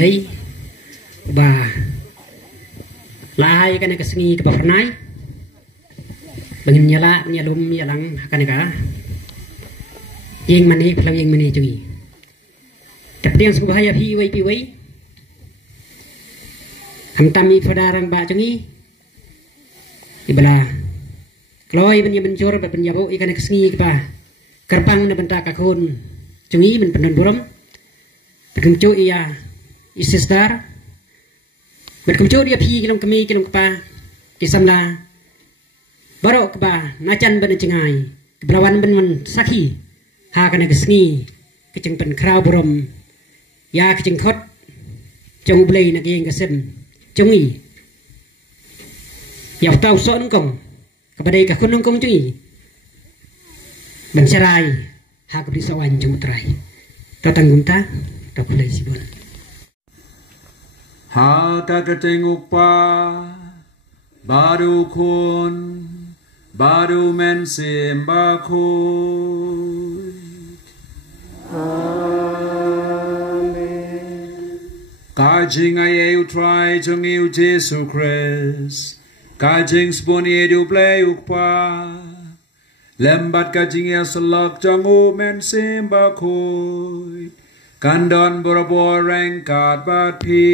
boleh bah lai kan kesengi ke pernai bangin nyala nyalum nyalang kan ka yang mani pelang yang mani jungi tapi yang sebahaya piwai hamtami padarang ba jungi ibala kloi benya mencur benyabo ikan kesengi ba kerpang na benta kakun jungi men pendan buram berkumcu iya isistar berkumcu dia pi kilom kemi kilom kepa kisamla barok keba nacan ben cengai kebelawan ben saki ha kana kesengi keceng pen krau buram ya keceng khot jong blei nak yang kesem jungi ya tau so nongkong kepada kakun nongkong jungi ben cerai ha kebri sawan jong trai tatanggung ta tak boleh sibul ha kakatenguk pa baru kun baru mensembahku amen kajing ayeu try jong iu Jesu Christ kajing sponi edu play ukpa lembat kajing ya selak jong u mensembahku kandon borobor rengkat bat pi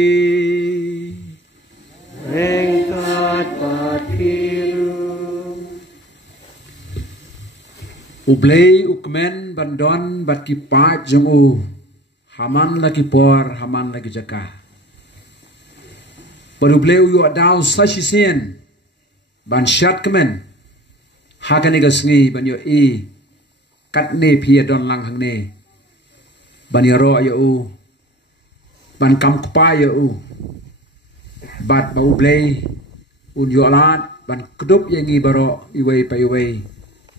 rengkat bat piru ublei ukmen bandon bat kipat jongu haman lagi por haman lagi jaka baru ublei uyo dau sasisen ban syat kemen hakane gasngi ban yo i katne pia don lang hangne ban yaro ya u ban kam kpa ya u bat bau blei un yo lat ban kedup yang i baro iwei pa iwei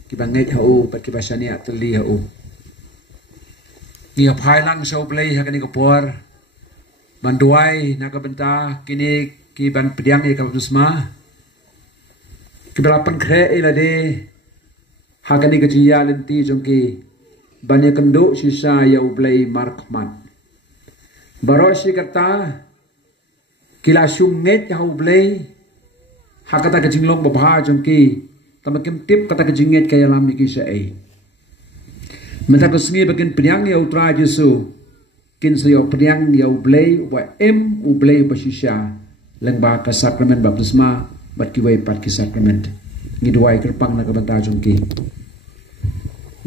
ki banget ha u pat ki basania teli ha u ni apai lang so blei ha kani ko por ban duai na ka benta kini ki ban pediang ya ka busma ki belapan kre ila de ha kani ka jiya lenti jongki banyak kenduk sisa ya ublay markmat baro si kata kila sunget ya ublay hakata kejinglong babha jongki tamakim tip kata kejinget kaya lam iki sae menta kesngi bagian pediang ya utra Jesu kin sayo pediang ya ublay wa ublay basisya lengba ka sakramen baptisma bat kiwai pat ki sakramen ngiduai kerpang na kabanta jongki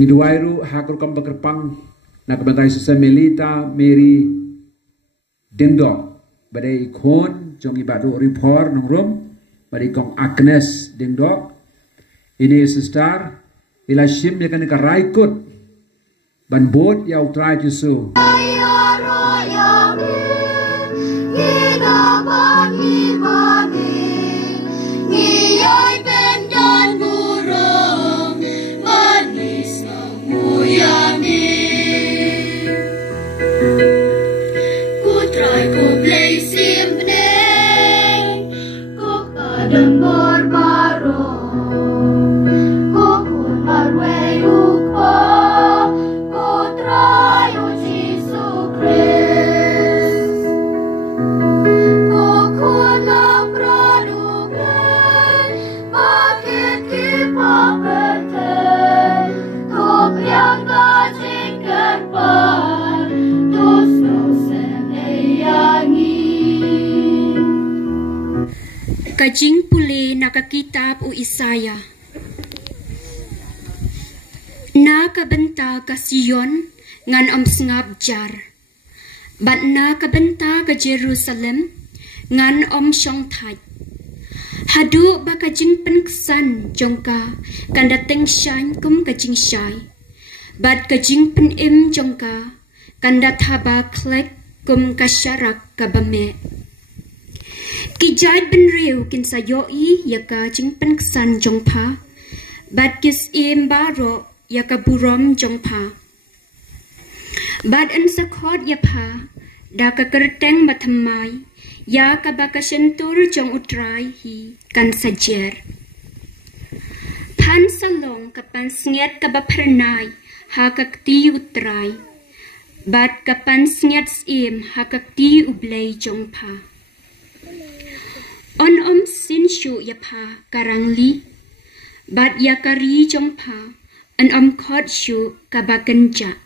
ni duairu hakul kam bakerpang na kabantai sa Melita Mary Dingdong badai ikon jong ibadu report nong room badai kong Agnes Dingdong ini sister ila shim ya kan ka raikut ban bot ya utrai Jesu Kajing puli nakakitab u Isaya. Nakabenta ka Sion ngan sngab jar. Bat nakabenta ka Jerusalem ngan syong thaj. Hadu ba kajing penksan jongka kan dateng shan kum kajing syai. Bat kajing penim jongka kan dathaba klek kum kasyarak kabame. Kijai ben riu kin sayoi yaka jing penksan jongpa bad kis im baro yaka buram jongpa bad en sakhot yapa da ka kerteng mathamai ya ka baka sentur jong utrai hi kan sajer pan salong ka pan snget ka bapernai ha ka kti utrai Bat kapan snyat sim hakakti ublay jong pa. On sin shu ya pa karangli. Bat yakari jong pa. An khot shu kabaganja.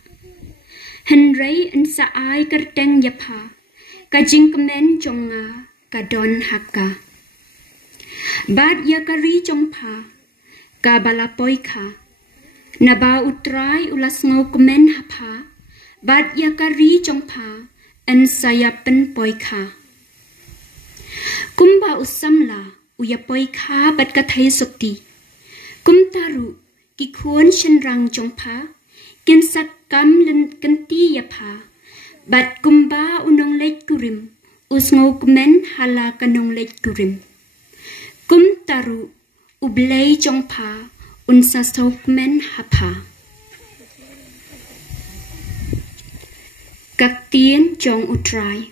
Henry an saai kerteng ya pa. Kajing kemen jonga kadon haka. Bat yakari jong pa. Kabalapoy ka. Naba utray ulas ngau kemen hapa. Bat yakari jong pa. An sayapen poy ka. Kumba usamla uyapoy ka bat kathay sokti. Kumtaru kikuan shenrang jong pa. Kinsat kam len kenti ya pa. Bat kumba unong leit kurim. Usngau kemen hala kanong leit kurim. Kumtaru ublay jong pa. Unsa sokmen hapa. Kaktien jong utray.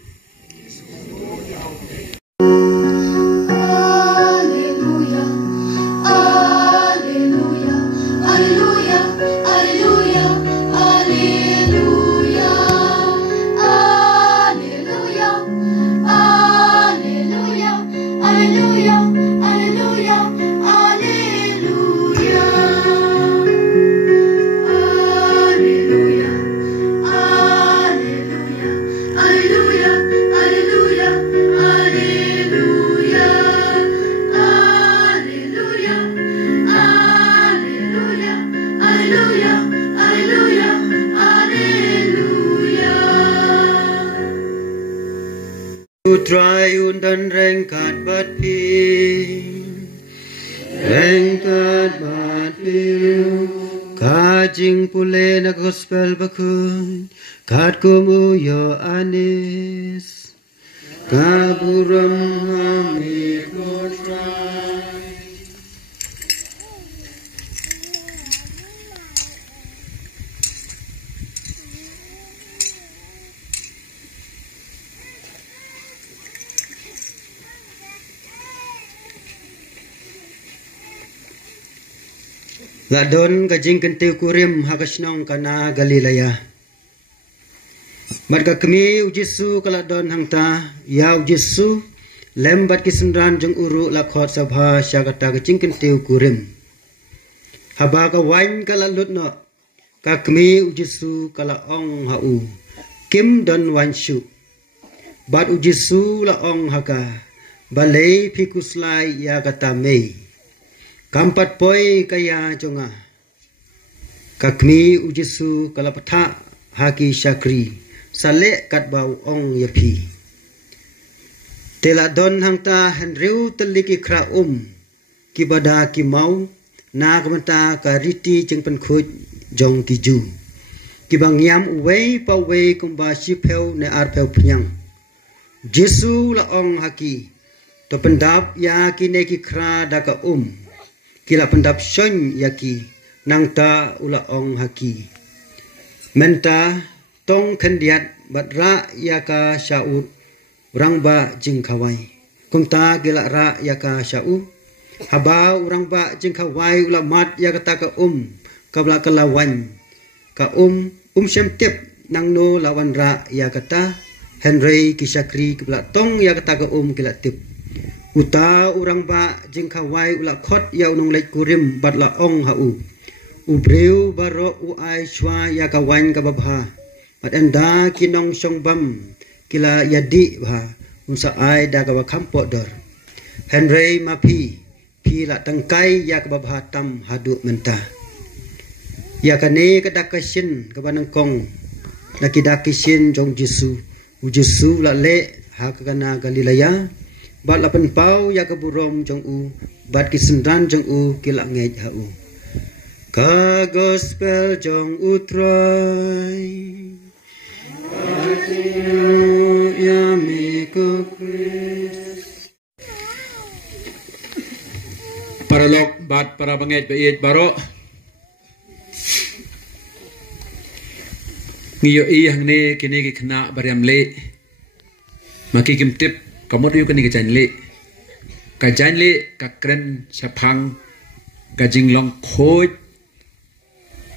Utray undan rengkat bat pi. Rengkat bat pi. Kajing pule na gospel bakun. Kat kumu yo anis. Kaburam hami kutray. Ladon kajing kentiu kurim hakasnong kana Galilaya. Marga kami ujisu kaladon hangta ya ujisu lembat kisendran jeng uru lakhot sabha syagata kajing kentiu kurim. Haba ka wain kalalut no ka kami ujisu kala ong hau kim don wanshu. Bat ujisu la ong haka balai pikuslai ya kata mei. Kampat poi kaya jonga. Kakmi ujisu kalapatha haki syakri. Salek kat bau ong yapi. Tela don hangta henriu teliki kra kibada ki mau. Na kamata ka riti jeng penkhut jong tiju. Kibang yam uwei pa wei kumba sipeu ne arpeu penyang. Jisu la ong haki. To pendap ya kineki kra daka Kila pendap syon yaki nang ta ula ong haki. Menta tong kendiat batra yaka syaud urang ba jing kawai. Kumta gila ra yaka syau. Haba urang ba jing kawai ula mat yaka ta ka kabla kalawan. Ka syamtip nang no lawan ra yaka ta. Henry kisakri kabla tong yaka ta ka kila tip. Uta urang ba jing kawai ula khot ya unong leit kurim bat la ong hau. Ubreu baro uai shwa ya kawan kababha. Bat enda kinong song bam kila yadi bha. Unsa ai da kawa kampo dor. Henry mapi pi la tangkai ya kababha tam hadu menta. Ya kane kadakasin kabanang kong. Nakidakishin jong Jisu. Ujisu la le hakana Galilaya. Bat lapan pau ya keburom jong bat kisendran jong kila ngej hau. Ka gospel jong utrai. Ya miko Kris. Paralog bat para bangej bait baro. Ngiyo iyang ne kini kena bariam le. Maki kimtip kamot yu kani kajan le kakren sapang kajing long khoj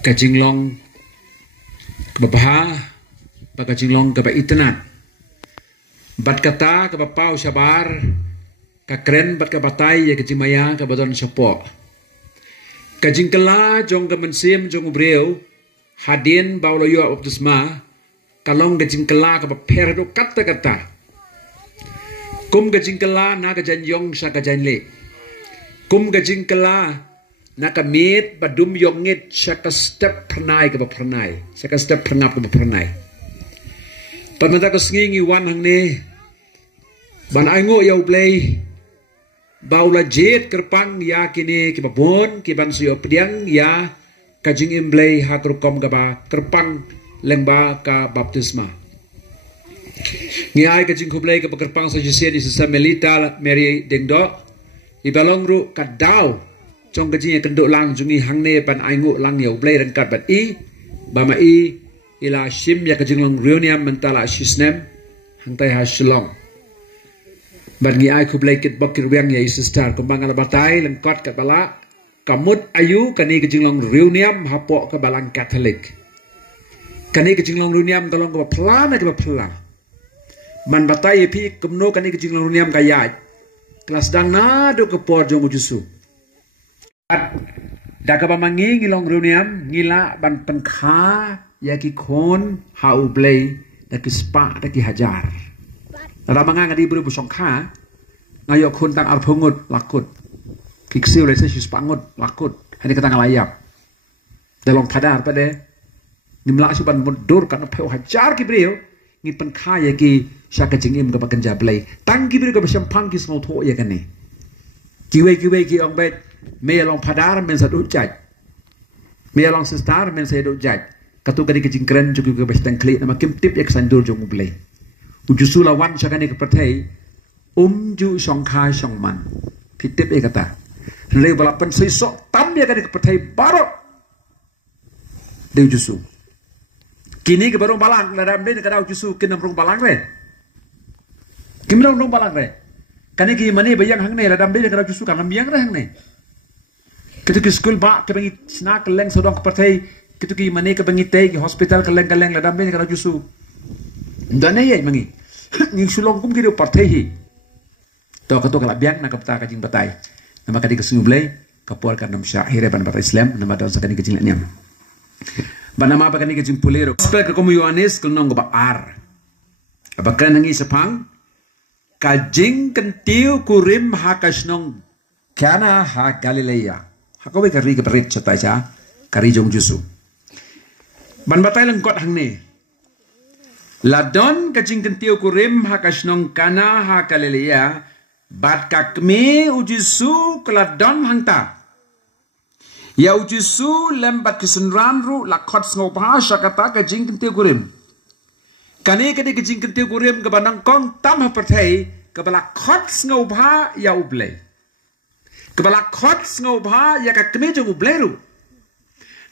kajing long babha baka jinglong ka ba itanat. Bat kata ka ba pau syabar, ka kren bat ka batay ya ka jimaya ka badon syapo. Ka jingkala jong ka mensim jong ubreu, hadin bau loyo optusma, kalong ka jingkala ka ba perdo kata-kata. Kum ka jingkala na ka janyong sa ka janle. Kum ka jingkala nakamit badum yongit saka step pernai ke pernai saka step pernap ke pernai pamata ko sngingi wan hang ne ban aingo yau play baula jet kerpang ya kini ke babon ke ban sio pediang ya kajing imblay hakrukom ka ba kerpang lemba ka baptisma ngiai kajing kublay ke kerpang sa jisia di sesa melita meri dengdo ibalong ru kadau trong cái gì cần độ lang jungi hang ne pan ai ngộ lang nhiều play dan kat bat I ba ma I ila shim ya ka jinglong rioniam mentala shisnem hang tai ha shlong ban ngi ai ku play kit bok kirwang ya sister kumbang ala batai lan kot kat bala kamut ayu kani ka jinglong rioniam hapo ka balang Catholic kani ka jinglong rioniam kalong ka plan ka plan man batai pi kumno kani ka jinglong rioniam ka ya kelas dang na do ka por jong ujusu Daka ba mangi ngilong reuniam ngila ban penkha ya ki kon hau play da ki spa da ki hajar. Ra manga ngadi buru busong kha ngayo kon tang ar phungut lakut. Ki ksiu le se spangut lakut hani katang layap. Dalong thadar pa de nimla su ban mundur kan pheu hajar ki breu ngi penkha ya ki syaka jingim ka bakan jablay. Tang ki breu ka besempang ki smau tho ya kan ni. Kiwe ki ong bet me long padar men sa du jaj me long sistar men sa du jaj katu kadi ke jingkren juga ke bestang klik nama kim tip yak sandur jong ublay ujusula wan sakani ke perthai ju songkha songman pitip e kata le balapan sei sok tam ya kadi ke perthai barot de ujusu kini ke barong balang la dam de kada ujusu kinam rong balang re kim rong balang re kani ki mani bayang hang ne la dam de kada ujusu kan biang re hang ne ketika school ba kebangi snack leng sodong kepertai ketika mane kebangi tei ke hospital keleng la dambe kana jusu ndane ye mangi ngi sulong kum kiri partai hi to kato kala biang na kapta kajing batai nama kadi kesungublay kapor kan nam syahire ban batai Islam nama daun sakani kajing lanyam ban nama apa kani kajing pulero spek ko Yohanes kulnong ba ar abakan ngi sepang kajing kentiu kurim hakasnong kana ha Galilea Hakowe kari ke berit cetai cha kari jong jusu. Ban batai lengkot hang ne. Ladon kajing kentiu kurim hakasnong kana ha Galilea bat kakme ujusu keladon hangta. Ya ujusu lembat kesenran ru lakot ngopha syakata kajing kentiu kurim. Kani kadi kajing kentiu kurim ke banang kong tam haperthai ke balakot ngopha ya ublay. Kepala khot ngobha ya ka keme jong ubleru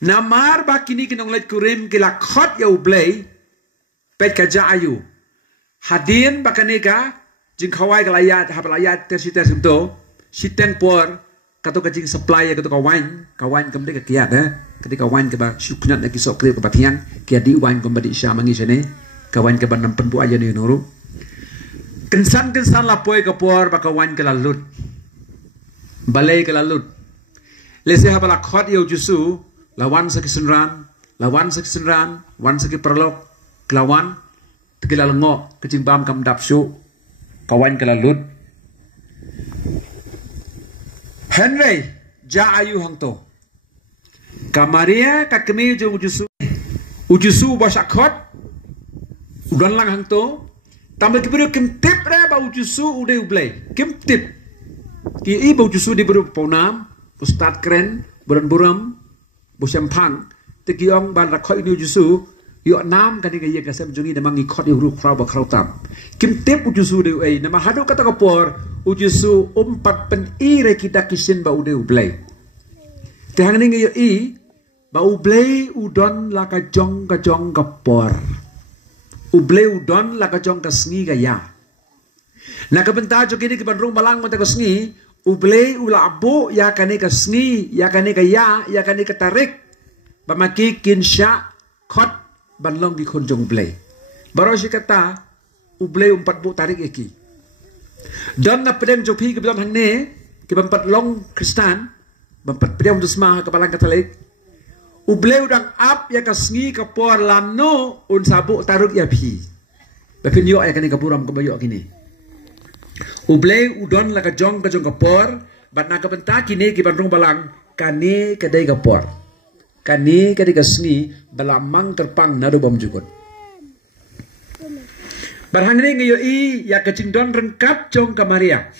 namar ba kini kinong let kurim kila khot ya ublei pet ka ja ayu hadin ba kaneka jing khawai galayat habalayat tersiter sumto siteng por kato ka jing supply ya kato ka wan kamde ka kiat ketika wan ka ba syuknat na kisok kre ka batiang kia di wan kombadi sya mangi sene ka wan ka ba nampen bu aja ni nuru kensan la poi ka por ba ka wan ka lalut balai ke lalut lese habala khot yo jusu lawan sa kisenran wan sa ki perlok kelawan tegila lengo kecing bam kam dapsu kawan ke lalut Henry ja ayu hangto kamaria kakme jo ujusu basa khot udan lang hangto tambah kibru kim tip re ba ujusu ude ublay kim tip ki ibu jusu di beru ponam ustad keren buran buram bu sempang te kiong ban rakhoi ni jusu yo nam kani ga yega sem jungi namang ikot yu ru krau ba krau tam kim tep jusu de ei nama hadu kata kapor ujusu umpat pen i re kita kisin ba ude ublay te hang ni yo I ba ublay udon la ka jong kapor ublay udon la ka jong ka sngi ga ya na kabenta jo kini ke bandrung balang mata ko sngi ublay ulabu ya kani ka sngi ya kani ka ya kani ka tarik bamaki kinsya khot banlong di khon jong blay Baru si kata ublay umpat bu tarik eki. Dan na pedem jopi ke dalam hang ne ke bempat long Kristen, bempat pedem tu semua ke balang Katolik. Ublay udang ap ya kasngi ke por lano un sabuk tarik ya pi. Bepin yo ya kini kapuram ke bayo kini. Ublay udon la ka jong ke por, bat na ke bentak kini ke bandung balang kani kedai ke por. Kani kedai kasngi balamang terpang nado bom jukut. Barhangni ngayo i ya kecingdon rengkap jong ke Maria.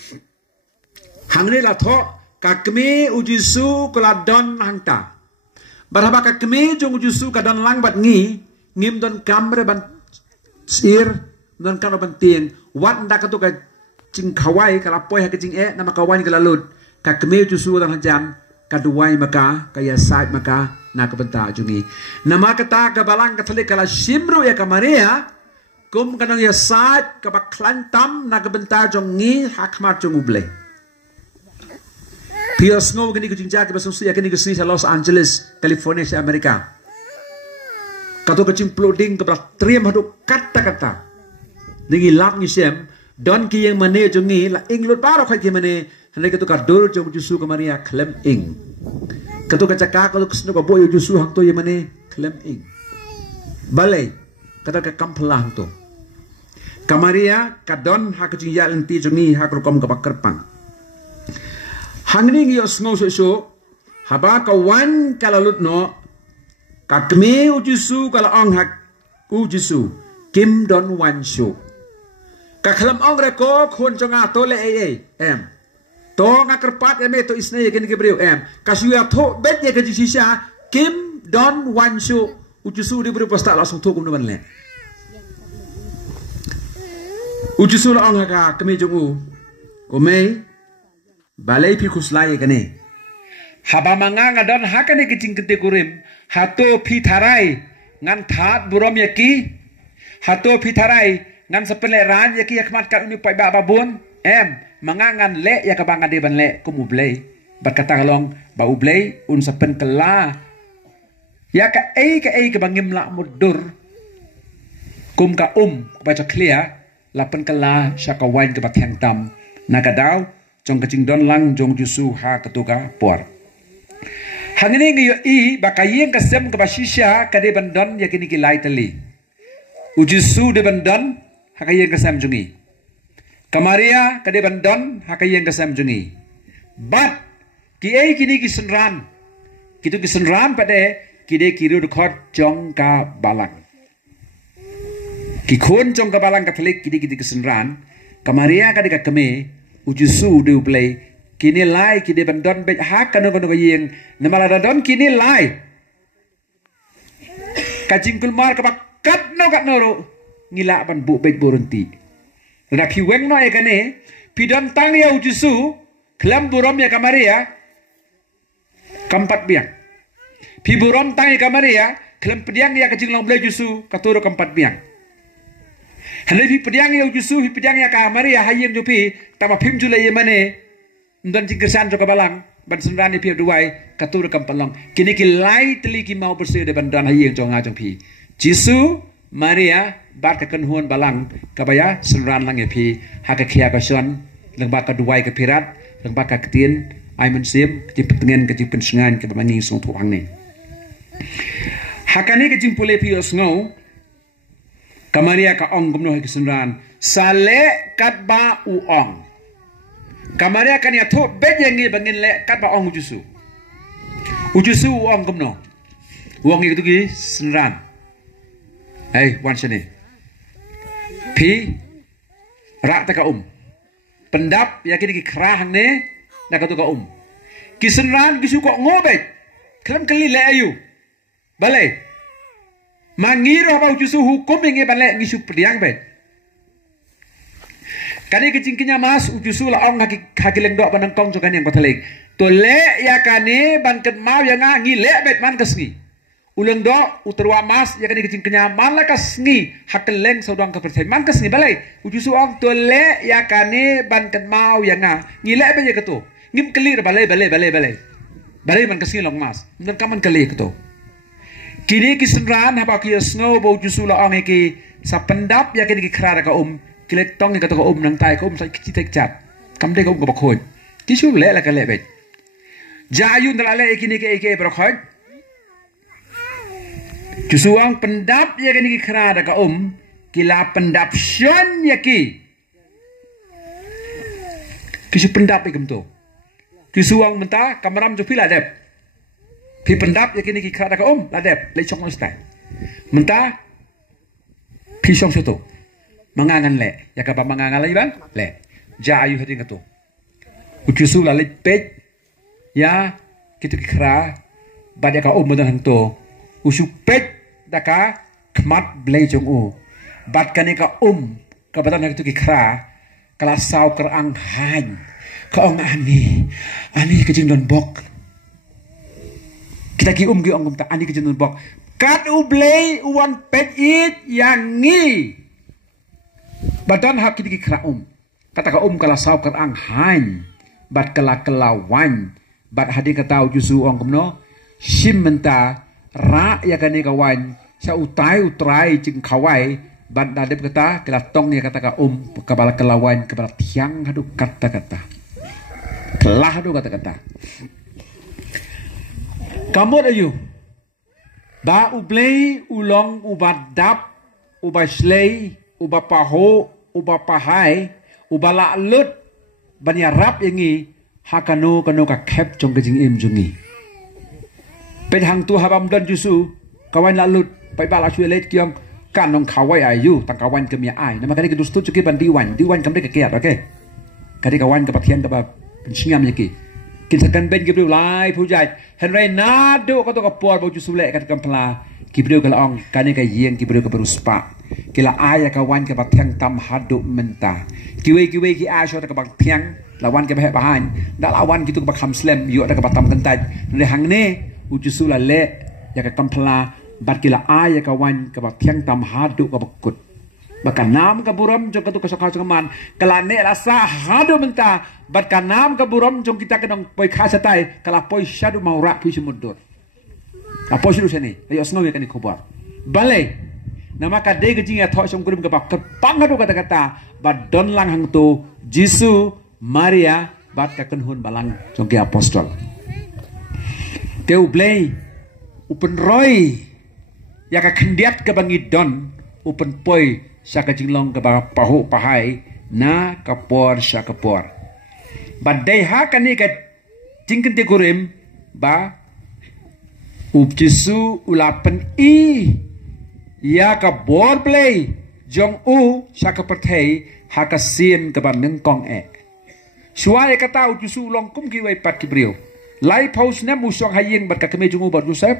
Hangni la tho kakme ujisu keladon hangta. Barhaba kakme jong ujisu kadon lang bat ngi ngim don kamre ban sir don karo ban tieng wat ndak tu ka cing kawai kala poi ha kecing nama kawai kala lut kakme ujisu dan jam kaduai maka kaya sait maka na kabenta jungi. Nama kata kabalang Katolik kala simru ya ke Maria. Kum kanang ya saat kabak klantam na kabentar jong ngi hakmat jong ublay. Pios ngo gani kucing jaga basung suya gani kusini sa Los Angeles, California sa Amerika. Kato kucing ploding kabak triam hadu kata-kata. Dingi lap ni sem don ki yang mane jong ngi la inglut paro kai ki mane hanai kato kador jong jusu ke Maria klem ing. Kato kacaka kato kusno ka boyo jusu hang to yang mane klem ing. Balai kata ka kampelang to. Kamaria kadon hak kucing ya lenti jongi hak rukom ke kerpang. Hangni ngi osngo so haba kawan kalalut no kakme ujisu kala ong hak ujisu kim don wan show. Kaklam ong reko khon jonga to le em. To nga kerpat em to isne ye ken gebreu em. Kasuya tho bet ye ke jisisa kim don wan show ujisu di beri pasta langsung to kum le. Ujisul ang haka kami jungu kumei balai pi kuslai kene haba manga ngadon hakane kicing kete kurim hato pi tharai ngan that burom yaki hato pi tharai ngan sepele ran yaki yakmat kat uni pai ba babun manga ngan le ya kabang ade ban le kum ublay berkata kalong ba ublay un sepen kela ya ka ei ke bangim la mudur kum ka baca clear lapan kala syakawain ke bathang tam nakadaw jong kacing don lang jong jusu ha ketuga por hangini ngayo i bakayeng kasem ke basisya kade bandon yakini kilai tali ujusu de bandon hakayeng kasem jungi kamaria kade bandon hakayeng kasem jungi bat ki ei kini kisenran kitu kisenran pade kide kiru dekhot jong ka balang Kikon jong kabalang Katolik kidi kesenran kamaria kadi kame ujusu de ublay kini lai kidi bandon bet hak kanu kayeng namala don kini lai kajing kulmar kabak kat no ngila ban bu bet borenti na piweng no ekane pidon tang ya ujusu klam burom ya kamaria kampat biang pi burom tang ya kamaria klam pediang ya kajing long blay jusu katuro kampat biang Halai pi pediang ya ujusu pi pediang ya Maria hayem jupi tama pim jule ye mane ndon jingkersan jo kabalang ban senrani pi duai katur kampalong kini ki lai teli ki mau bersih de bandon hayem jo nga jong pi Jisu Maria bar ka kenhuan balang kabaya senran lang ye pi haka khia ka son leng ba ka duai ka pirat leng ba ka ketien ai men sim ki petengen ka jipen sengan ke bamangi song tuang ne hakane ka jimpule pi osngau Kamaria ka ong gumno kisenran sale kat ba uong Kamaria kan ya tho bejengi bangin le kat ba ong ujusu uong gumno uong itu ki senran wan sini pi rak ta ka pendap ya kini ki krahang ne na ka tu ka kisenran kisu ko ngobet klam kali le ayu balai mangiro ba ujusu hukum inge balik ngisu pediang bet kani kecingkinya mas ujusu la ong hakileng dok panangkong jokan yang Katolik to le ya kani ban ket mau ya ngi le bet man kasngi uleng dok uterwa mas ya kani kecingkinya mala kasngi hakeleng saudang ka percaya man kasngi balai ujusu ong to le ya kani ban ket mau ya ngi le bet ya ketu ngim kelir balai man kasngi long mas dan kaman kali ketu Kini kisenran haba kia snow bau jusu la ong eki sa pendap ya kini kra ka kilet tong ka to nang tai ka sa ki tek chat kam de ka ko bakhoi kisu le la ka le bet ja yu ndala le kini ke bakhoi Jusuang pendap ya kini kra ka kila pendap syon ya kisu pendap ikem tu kisuang menta kamaram jo pila dep pi pendap ya kini kra ka la dep le chong stai menta pi song soto mangangan le ya ka mangangan lagi bang le ja ayu hati ngatu ujusu la le pet ya kitu kra badya ka mudan hang to usuk pet daka kmat blei jong bat kani ka ka batan kitu kra kala sau ker ang han ka ong ani ke jing don bok kita ki gi ong ta ani ke jing don bok kat blei uwan pet it yang ngi badan hak kitu kra kata ka kala sau ker ang han bat kala kelawan bat hadi kata jusu ong kumno sim menta ra ya kani kawan sa utrai jing kawai bat dadep kata kala tong ya kata ka kabala kelawan kabala tiang hadu kata-kata kelah hadu kata-kata kamu ayu ba ublei ulong ubadap ubaslei ubapaho ubapahai ubala lut banyarap yangi hakano kano ka kep jong kejing im jungiเป็นหางตัวhabam dan jusu kawan lalut pai bala chui let kiong kan nong kawai ayu tang kawan ke mia ai nama kali ke dustu cuki ban diwan kamde ke kiat oke kali kawan ke pathian ke ba pensinggam yaki kin sakan ben gibril lai pujai henry nado ka to ka por bo jusu le kat kampla gibril ka laong kani ka yeng gibril ka beruspa kila aya kawan ke pathian tam hadu menta kiwe ki asho ka bang piang lawan ke bah bahan dak lawan gitu ke bakam slam yu ada ke batam kentaj le hang ne ujusu la le ya ka kampla bat kila aya kawan ka tiang tam hadu ka bakut baka nam ka buram jong ka tu ka sakha man kala ne rasa hadu menta bat ka nam ka buram jong kita kenong poi khasatai kala poi shadu maura pi sumudur la poi sulu seni ayo sngo kan khobar bale nama ka de gijing ya tho song kurim ka bak pang hadu kata-kata bat don lang hang tu Jisu Maria bat ka kenhun balang jong ki apostol Teu blei upen roy ya ka kendiat ke bangi don upen poi sa ka jinglong ke pahu pahai na kapor sa kapor badai ha kani ka jingken te kurim ba Jisu ulapen ya ka bor blei jong sa ka perthei ha ka sien ke ban nengkong suai kata Jisu long kum ki wai pat ki brio Lai paus na musong hayeng bat kakame jungu bat Joseph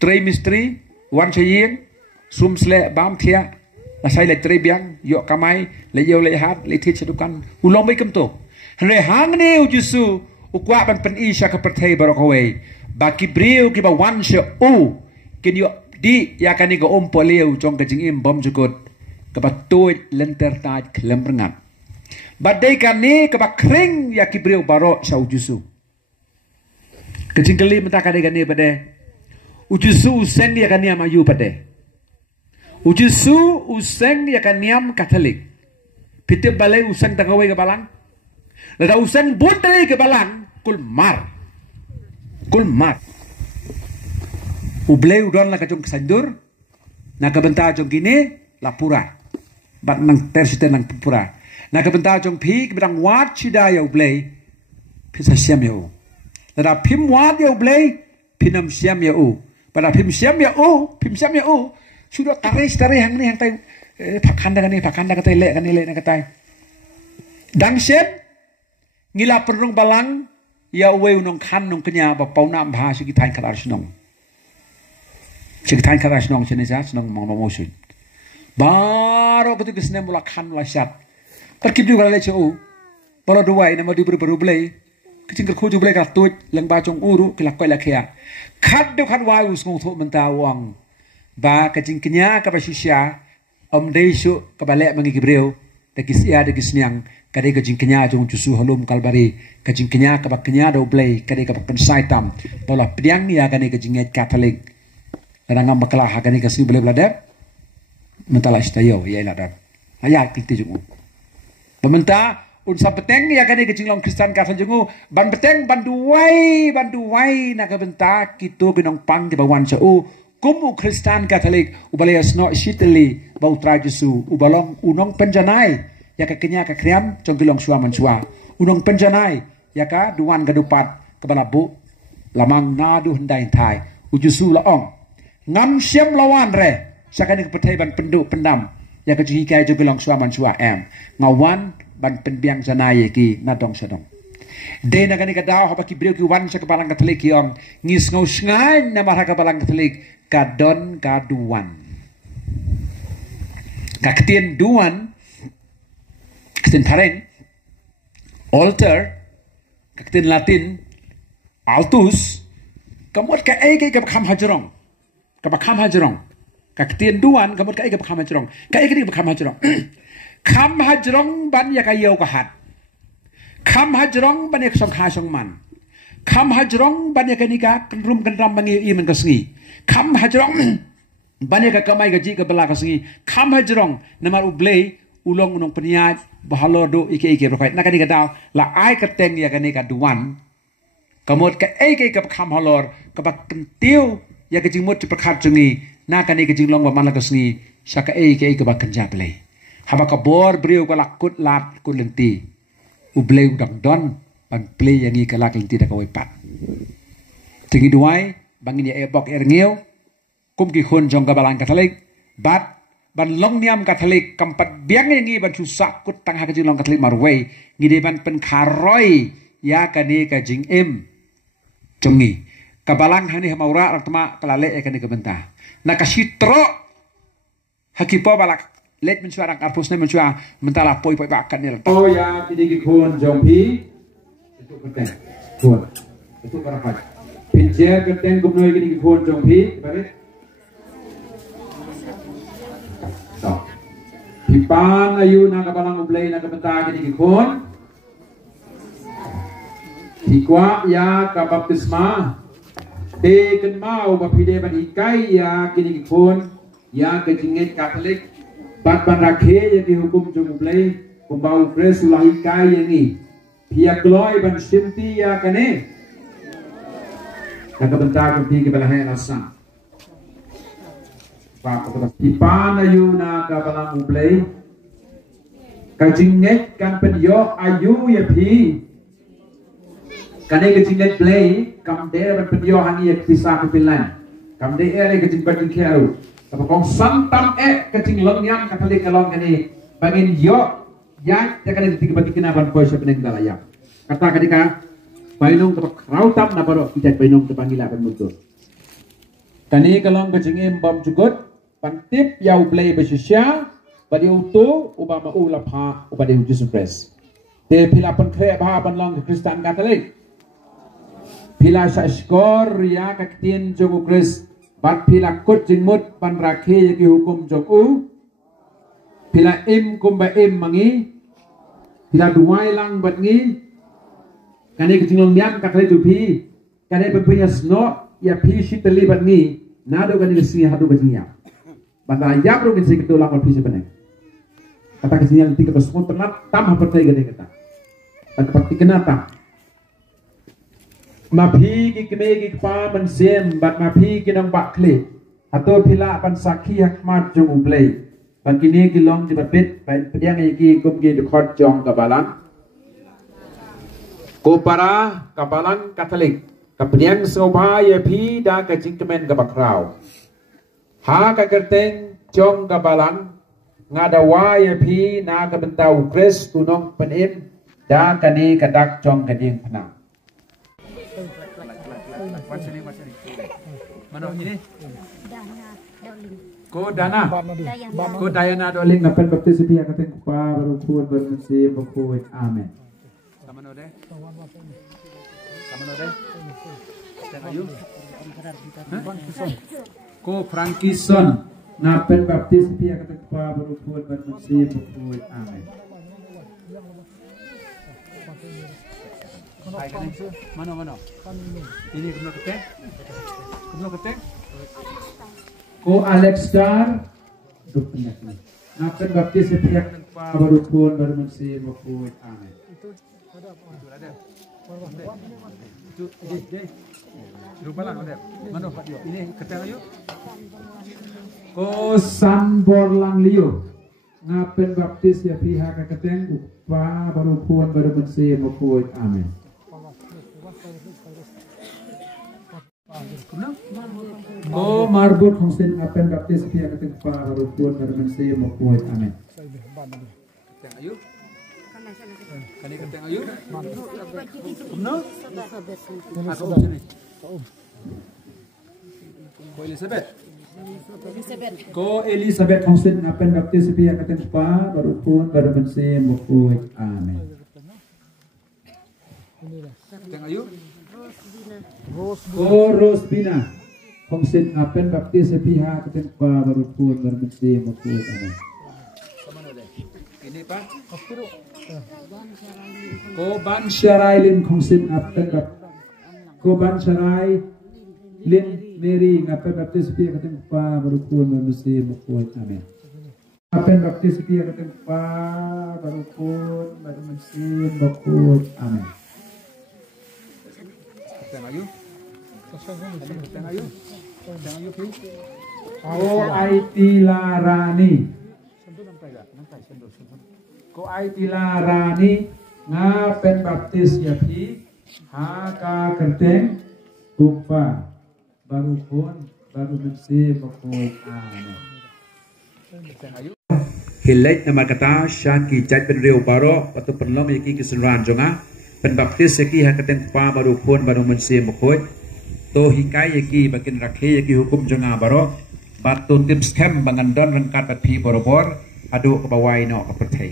Trei mistri wan sayeng sum sle bam thia la sai le trei biang yo kamai le yo le hat le thi sedukan ulong mai kam to re hang ne Jisu ukwa ban pen isha ka perthei barokawai baki brio ki ba wan she kin yo di ya kani go poleu jong ka jing im bom jukut ka ba toit lenter tat klem rengat badai kani ka ba kring ya ki brio baro sa Jisu kecing kali mentah kade kani pada ujusu useng dia kani amayu pada ujusu useng dia kani am Katolik pitip balai useng tagawai ke balang lada useng botali ke balang kulmar ublei udon la kajong sandur na kabenta jong kini lapura bat nang tersite nang pura na kabenta jong pi kebedang wat chida ya ublei pisa siam ya Pada pim wat ya blei pinam siam ya pada pim siam ya sudah taris hang ni hang tai pakanda kata le kan le kata dang siam ngila perung balang ya we unong kan nong kenya ba pauna bha su kitain khalar snong kitain khalar snong chene sa snong mong mosun baro betu kisne mula kan la syat perkip juga le chu polo duai nama di beru blei kecing kerku juga boleh tuj leng bacong uru kelak koi lakia kat do kat wai us ngong thuk mentawang ba kecing kenya ka basisya om desu ka balek mangi gibreu de kisia de kisniang kade kecing kenya jong Jisu halum kalbari kecing kenya ka bak kenya do blei kade ka pensai tam bola pediang ni agane kecing Katolik kadang bakala hagane kasi boleh bladep mentala istayo ya ila dar ayat kita jungu pementa unsa peteng ya kan ke jinglong Kristen ka jungu ban peteng ban duai na ka benta kita binong pang di bawan sau kumu Kristen Katolik ubalaya sno shiteli bau tra Jesu ubalong unong penjanai ya ka kenya ka kriam jong kilong suaman sua unong penjanai ya ka duan gadupat kebala bu lamang nadu hendai thai ujusu laong ngam siam lawan re sakani kepetai ban penduk pendam ya ka jingi kai jong kilong suaman sua ngawan ban penbiang janai ki nadong sadong de na gani ka daw habaki brio ki wan sa kapalang Katolik yong ngis ngau sngai na marha kapalang Katolik kadon kaduan kaktian duan kaktian taren altar kaktian Latin altus kamot ka ai ka kham hajrong kaktian duan kamot ka ai ka kham hajrong ka ai ka kham hajrong kham hajrong ban ya ka yau ka hat kham hajrong ban ya song kha song man kham hajrong ban ya ka nika rum kan ram bangi i man ka sngi kham hajrong ban ya ka kamai ka ji ka bala ka sngi kham hajrong namar ublei ulong unong peniat bahalo do ike berkai nak nika daw la ai ka teng ya ka nika duan kamot ka ai ka kham halor ka bak kentiu ya ka jingmot perkhat jungi na ka nika jinglong ba man la ka sngi saka ai ka bak kenja blei haba ka bor brio ka lakut lat kut lenti ublei udang don ban play yang i ka lak lenti da ka wepat tingi duai bangin ya ebok erngeu kum ki khun jong ka balang Katolik bat ban long niam Katolik kampat biang ngi ban susak kut tang ha ka jing long Katolik marwei ngi de ban pen kharoi ya ka ni ka jing im jongi ka balang hani hamaura ratma kalale e ka ni ka benta na ka sitro hakipo balak let mencuara karpus ne mencuara mentala poi bakan ni oh ya ini ki khun jong pi itu keten khun itu berapa pinjer keten gumnoi ki khun jong pi bare so pipan ayu na ka balang ublei na ka benta ki khun hikwa ya ka baptisma de kan mau bapide ban hikai ya ki khun ya ke jinget Katolik bat ban rakhe yang dihukum jong ublei kumbau kres ulahi kai yang ni pihak gloi ban simti ya kane kata bentar ke bala hai rasa pak kata pipan ayu na ka balang ublei ka jinget kan penyo ayu ya pi kane ke jinget blei kam de ban penyo hani ya pisah ke pilan kam de ere ke jinget kharu tapi kong santam kecing long yang Katolik kalong kani bangin yo ya jangan tiga bagi kenaban poin siapa yang dalaya kata ketika bainong tepak rautam na baro kita bainong tepanggil akan muncul kani kalong kecing bom cugut pantip yau play bersisya badi utu ubama ulapha ubadi Jesus Christ te pila pan kre bah pan long Kristen Katolik pila sa skor ya kaktin jogo Christ bat pila kut jingmut pan rakhe ki hukum jong u pila im kumba im mangi pila duai lang bat ngi kane ki jinglong niam kakale tu pi kane punya sno ya pi shiteli bat ngi nado kane ki sini hadu bajinya banda ya bro kin sikto lang pi sebeneng kata ki sini tiga pesmon tenat tam hapertai gede kata pakti kenapa mapi ki keme ki pa man sem bat mapi ki nang bak kle atau pila pan sakhi hakmat jong ublei ban kini ki long di bat ban pediang ki kum ki khot jong ka balang ko para ka balang Katolik ka pediang soba ye pi da ka jing kemen ka bakrau ha ka kerteng jong ka balang ngada wa ye pi na ka bentau kres tunong penim da kani kadak jong ka ding phana mana ini? Ko Dana. Ko Dayana Doling ngapen baptis pihak kateng kupa baru kuat bermesi berkuat. Amin. Sama node? Sama node? Ayu. Ko Frankison ngapen baptis pihak kateng kupa baru kuat bermesi berkuat. Amin. Mana? Ini benar kete? Ko Alex Dar duk penyak ni. Ngapen baptis setiap pa baru pun baru mensi mokut. Amin. Itu ada. Itu lupa lah ada. Mana Pak Dio? Ini ketang ayo. Ko san borlang liu. Ngapen baptis ya pihak ketang upa baru pun baru mensi mokut. Amin. Ko marbut hongsin ngapen baptis pihak ketang upa baru pun baru mensi mokut. Amin. Ketang ayo. Kani ketang ayo. Kumno? Aku sini. Ko Elizabeth. Ko Elizabeth hongsin ngapen baptis pihak ketang upa baru pun baru mensi mokut. Amin. Ketang ayo. Ko Rosbina hongsin ngapen baptis pihak ketang upa baru pun baru mensi mokut. Amin. Ini Pak. Ko Ban Syarailin hongsin ngapen Ko Ban Syarailin Mary ngapen baptis pihak ketang upa baru pun baru mensi mokut. Amin. Ngapen baptis pihak ketang upa baru pun baru mensi mokut. Amin. Ketang ayo. Ketang ayo. Ketang ayo pi. Ko Aiti Larani. Ko Aiti Larani ngapen baptis ya pi. Haka kerteng upa baru pun baru mensi mokut. Amin. Ketang ayo. Hilait nama kata syaki jat pen reu baro patu penlom yaki keseluruhan jonga pen baptis yaki hakateng pa baru pun baru mensi mokut to hikai yaki bakin rakhe yaki hukum jonga baro batu tim scam bangandon rengkat bat pi borobor adu ke bawai no ke pertai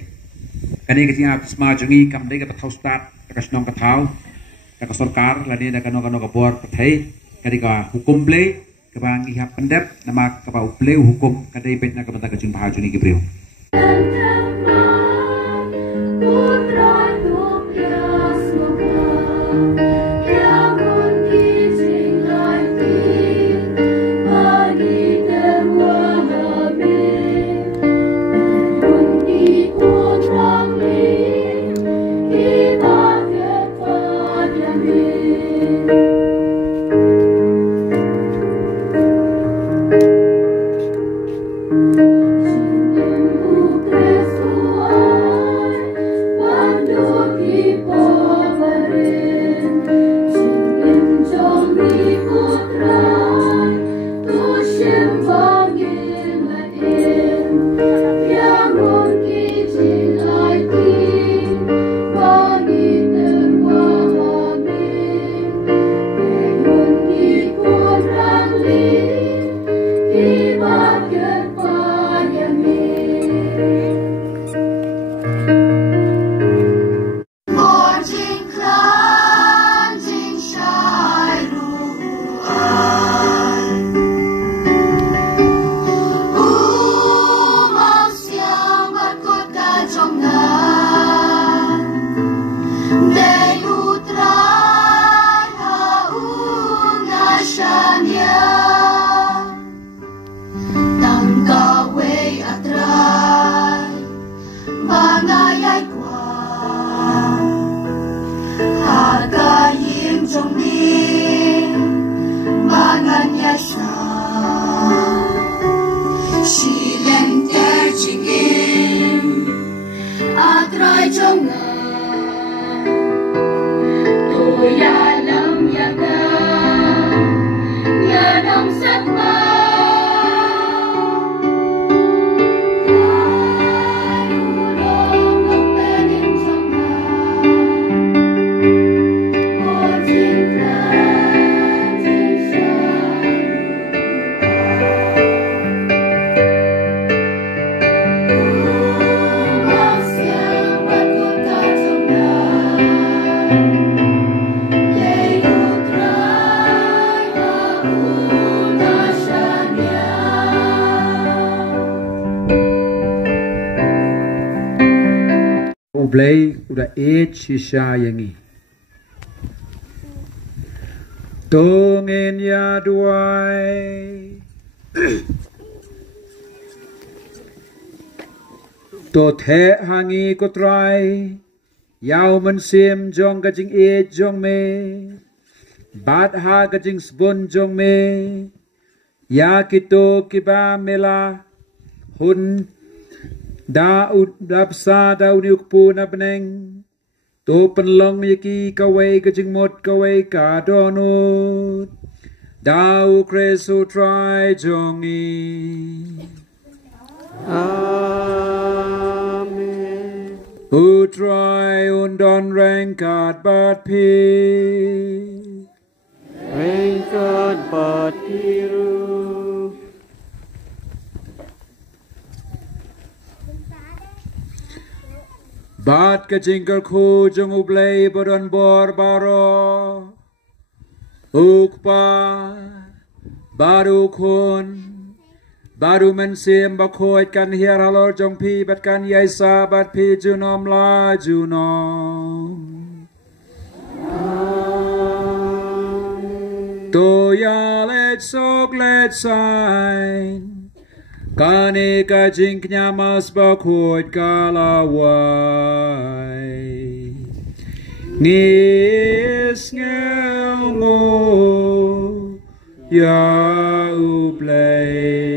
kani ke tinga sma jongi kam dei ke tahu start ke snong ke tahu ke sarkar lani da kano ke bor pertai kani ka hukum play ke bang ihap pendep nama ke bau play hukum kadai betna ke banta ke jing bahaju ni gibreu. Ublay udah sisa yangi tongin ya duai to the hangi ko try yau man sim jong ka jing e jong me bat ha ka jing sbon jong me ya kito kiba mela hun da ud dapsa da uniuk pu na beneng to penlong yaki kawai ka jing mot kawai ka donut dau kresu try jongi Amen. Who try undon rangkat bat pi Rengkat batiru. bat ka jingkar khu jong ublay bodon bor baro ukpa baru khun baru mensim bakoit kan hiar halor jong pi bat kan yaisa bat pi junom la junom to ya let sok let sign kani ka jing nyamas bakoit kalawai ngis ngelmo ya ublay